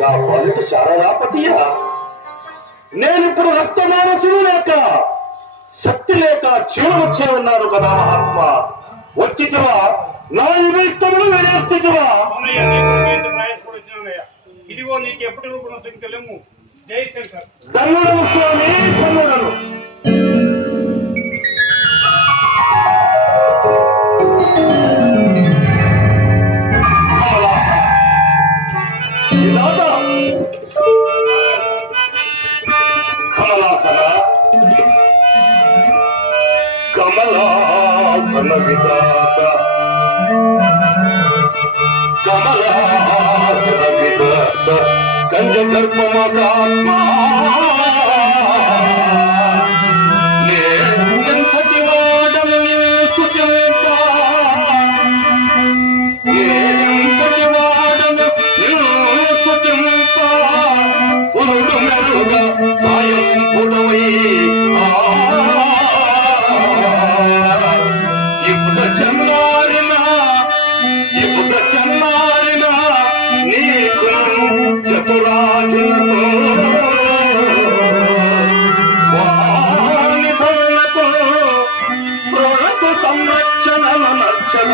నా పాలిట శారదాపతియా, నేనిప్పుడు రక్తమానసుడు లేక శక్తి లేక జీవనొచ్చే ఉన్నాను కదా మహాత్మా. వచ్చితివా నా ఇష్టములు వినేస్థితివా? ఇదిగో నీకు ఎప్పటి రూపం సంఖ్యలేము. జై శంకర్. ధన్యుడను స్వామి, ధన్యుడను. కమలాసన విధాత, కమలాసన విధాత, కంజ గర్భమగాత్మా, నేనెంతటి వాడను స్తుతింప, నేనెంతటి వాడను స్తుతింప, పురుడు మెరుగ సాయం పుడవై చెన్నారిన నీకు చతురాజులకు వానిధులకు ప్రణకు సంరక్షణ నచ్చన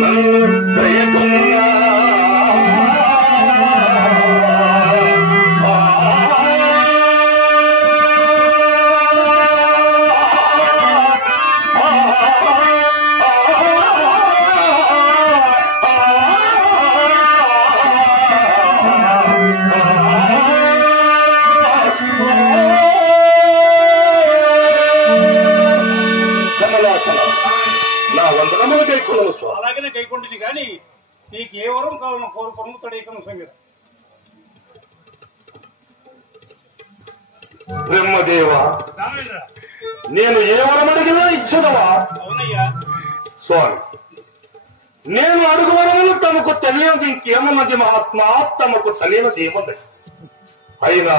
నన్ను దయగున్నా. అలాగనే కైకొంటిని గాని నీకు ఏ వరం కావాలన్నా కోరుకొను తడేకను సంగతి. బ్రహ్మదేవా, నేను ఏ వరం అడిగినా ఇచ్చదవా? అవునయ్యా స్వామి, నేను అడుగు వరములు తమకు తెలియదు ఇంకేమన్నది మహాత్మా, తమకు తెలియనిది ఏమన్నది. అయినా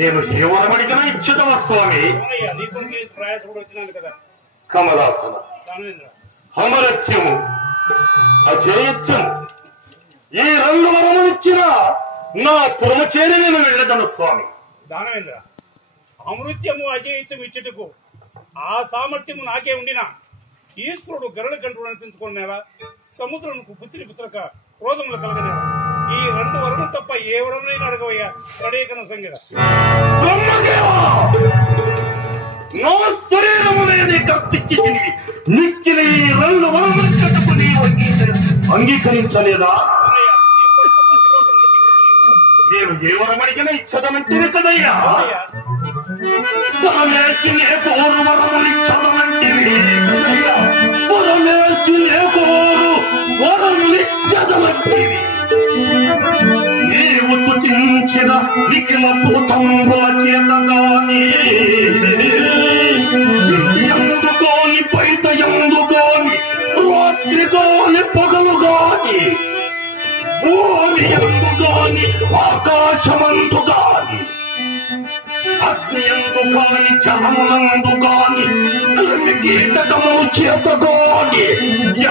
నేను ఏ వరం అడిగినా ఇచ్చదవా స్వామి? అవునయ్యా, నీ కొడుకు ప్రయాసపడి వచ్చినాను కదా. కమలాసన, అమరత్యము, అజేయత్యము, ఈ రెండు వరములు ఇచ్చిన నా పురమచేరి నేను వెళ్ళదను స్వామి. దానవేంద్ర, అమృత్యము అజేయత్యం ఇచ్చుటకు ఆ సామర్థ్యము నాకే ఉండినా ఈశ్వరుడు గరుడ కంటుడు అనిపించుకునేలా, సముద్రంకు పుత్రి పుత్రక క్రోధములు కలగనేలా, ఈ రెండు వరములు తప్ప ఏ వరమునైనా అడగవయ్యా తడేకన సంగీత. నా శరీరమునే కప్పించి నిక్కిన ఈ రెండు వరములకు నీవు అంగీకరించలేదా? నేను ఏ వరం అడిగినా ఇచ్చదమంటే కదయ్యా. పురమేర్చినే కోరు వరములు ఇచ్చదమంటే కదయ్యా. పురమేర్చినే కోరు వరములు ఇచ్చదమంటే నీవు స్తుతించిన నిఖిల భూతంబుల చేతగాని ఎందుకోని బయట ఎందుకోని రాత్రి కాని పగలు గాని భూమి ఎందుగాని ఆకాశమందు గాని అగ్ని ఎందు కాని జలమునందు గాని క్రిమి కీటకములు చేతగాని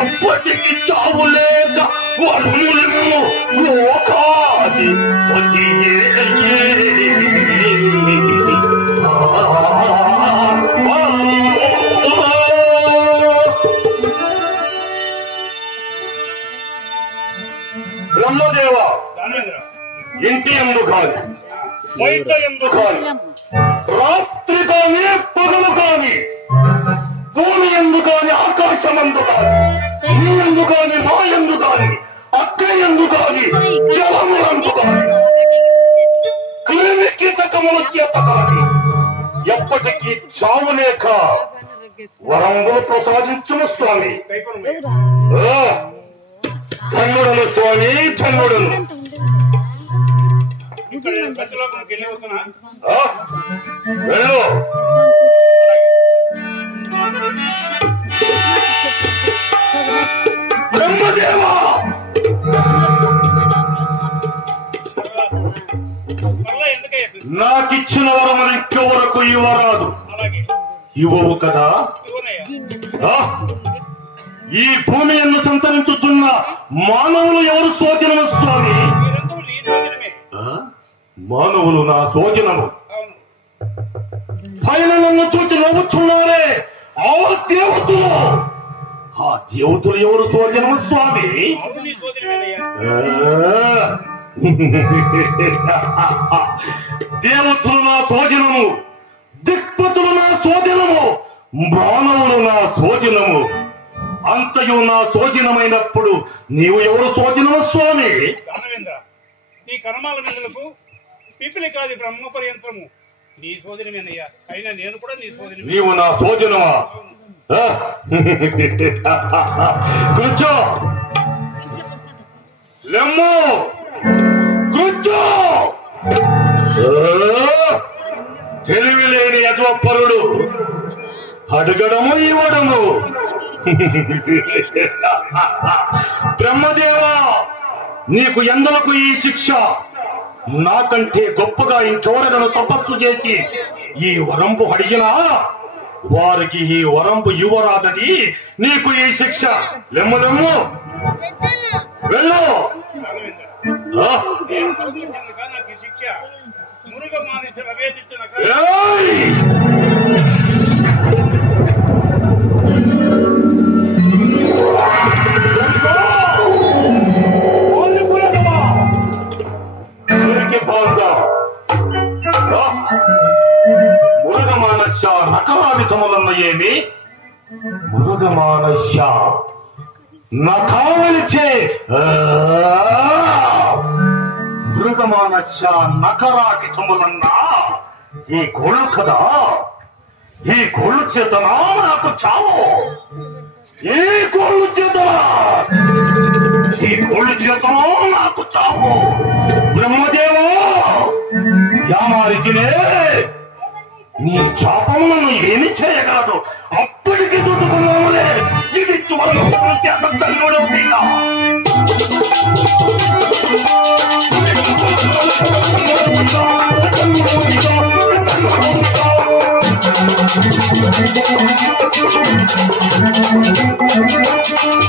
ఎప్పటికి చావు లేక వరములను లోకాది బ్రహ్మదేవ, ఇంటి ఎందు కాని బయట ఎందు కాని రాత్రి కాని పగలు కాని భూమి ఎందు కాని ఆకాశమందు కాని నీ ఎందు కాని మా ఎందు కాని అగ్ని ఎందు కాని జలములందు కాని క్రిమి కీటకముల చేత కాని ఎప్పటికీ చావు లేక వరంగులు ప్రసాదించును స్వామి. ధన్యుడను స్వామి, ధన్యుడను. వెళ్ళు. బ్రహ్మదేవా, నాకిచ్చిన వరములు ఇంకెవరకు ఇవ్వరాదు. ఇవ్వవు కదా? ఈ భూమిಯನ್ನು సంతరించుచున్న మానవులు ఎవరు సోజనము స్వామి? మీరందరూ నీ స్వాధీనమే. మానవులు నా సోజనము. అవును. పైన నన్ను చూచి నవ్వుచున్నారే ఆ దేవతలు. ఆ దేవతలు ఎవరు సోజనము స్వామి? అవును, నీ స్వాధీనమేనయ్యా. దేవతలు నా సోజనము, దిక్పతులు నా సోజనము, మానవులు నా సోజనము. అంతయు నా సోజనమైనప్పుడు నీవు ఎవరు సోజనము స్వామి? దానవేంద్ర, నీ కర్మాల మిందులకు పిపిలి కాది బ్రహ్మ పర్యంత్రము నీ సోదరిమేనయ్యా. అయినా నేను కూడా నీ సోదరి. నీవు నా సోజనమా? కూర్చో, లెమ్ము, కూర్చో. తెలివి లేని యజ్వపరుడు అడగడము ఇవ్వడము. బ్రహ్మదేవా, నీకు ఎందులకు ఈ శిక్ష? నాకంటే గొప్పగా ఇంకెవరైనా తపస్సు చేసి ఈ వరంపు అడిగినా వారికి ఈ వరంపు ఇవ్వరాదని నీకు ఈ శిక్ష. లెమ్ము లెమ్ము, వెళ్ళు. నేను మరణించినగా నాకు ఈ శిక్ష. మురుగ మానేసి అవేదించిన మురుగమానశ నకావితములన్న ఏమి? మురుగమానశ నకావలిచే మృగమానశ నకరాకితములన్నా ఈ గోళ్ళు కదా. ఈ గోళ్ళు చేతనా నాకు చావు? ఈ గోళ్ళు చేతనా? ఈ గోళ్ళు చేతనా నాకు చావు? బ్రహ్మదేవో, యామారికినే నీ శాపములను ఏమి చేయగలదు? అప్పటికి చూసుకున్నాములే. ఇది చూడడం చేత తల్లుడవుతుందా? Thank you.